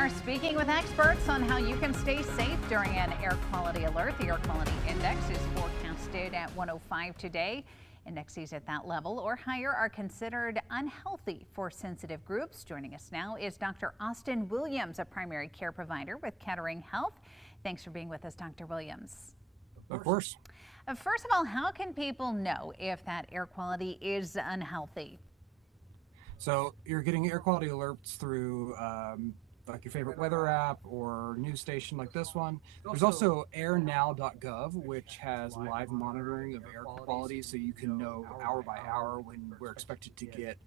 are speaking with experts on how you can stay safe during an air quality alert. The air quality index is forecasted at 105 today. Indexes at that level or higher are considered unhealthy for sensitive groups. Joining us now is Dr. Austin Williams, a primary care provider with Kettering Health. Thanks for being with us, Dr. Williams. Of course. First of all, how can people know if that air quality is unhealthy? So you're getting air quality alerts through like your favorite weather app or news station like this one. There's also airnow.gov, which has live monitoring of air quality, so you can know hour by hour when we're expected to get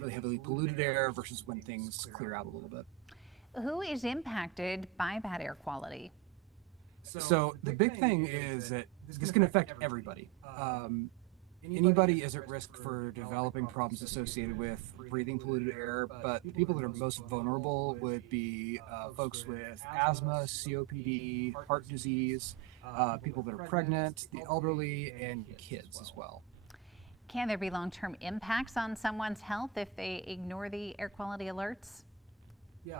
really heavily polluted air versus when things clear out a little bit. Who is impacted by bad air quality? So the big thing is that this can affect everybody. Anybody is at risk for developing problems associated with breathing polluted air, but the people that are most vulnerable would be folks with asthma, COPD, heart disease, people that are pregnant, the elderly, and kids as well. Can there be long-term impacts on someone's health if they ignore the air quality alerts?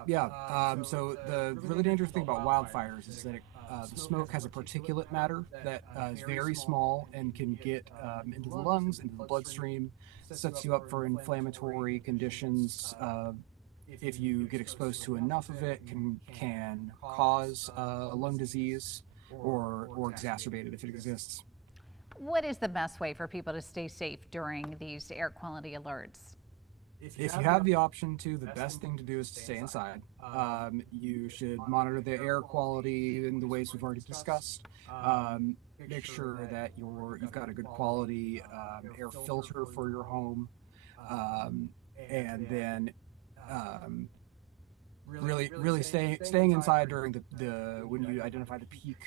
Yeah. So the really dangerous thing about wildfires is that the smoke has a particulate matter that is very small and can get into the lungs, into the bloodstream, sets you up for inflammatory conditions. If you get exposed to enough of it, can cause a lung disease or exacerbate it if it exists. What is the best way for people to stay safe during these air quality alerts? If you have the option to, the best thing to do is to stay inside. You should monitor the air quality in the ways we've already discussed. Make sure that you've got a good quality air filter for your home, and then really staying inside during the when you identify the peak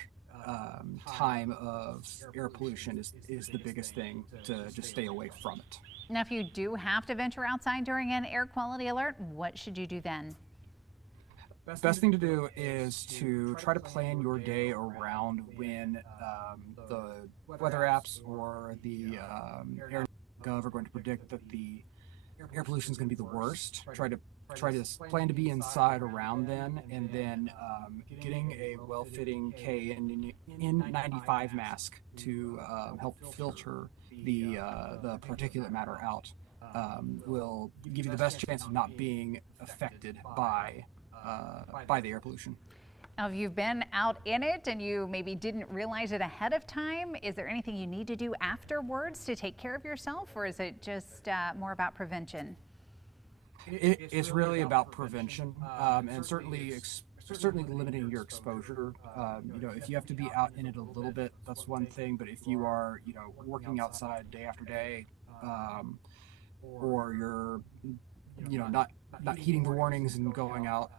time of air pollution is the biggest thing to just stay away from it. Now, if you do have to venture outside during an air quality alert, what should you do then? Best thing to do is to try to plan your day around when the weather apps or the air.gov are going to predict that the air pollution is going to be the worst. Try to plan to be inside around then, and then getting a well-fitting N95 mask to help filter the particulate matter out will give you the best chance of not being affected by the air pollution. Now, if you've been out in it and you maybe didn't realize it ahead of time, is there anything you need to do afterwards to take care of yourself, or is it just more about prevention? It's really about prevention, and certainly limiting your exposure. If you have to be out in it a little bit, that's one thing. But if you are, working outside day after day, or you're, not heeding the warnings and going out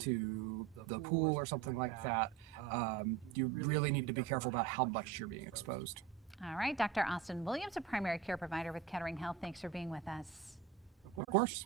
to the pool or something like that, you really need to be careful about how much you're being exposed. All right, Dr. Austin Williams, a primary care provider with Kettering Health. Thanks for being with us. Of course.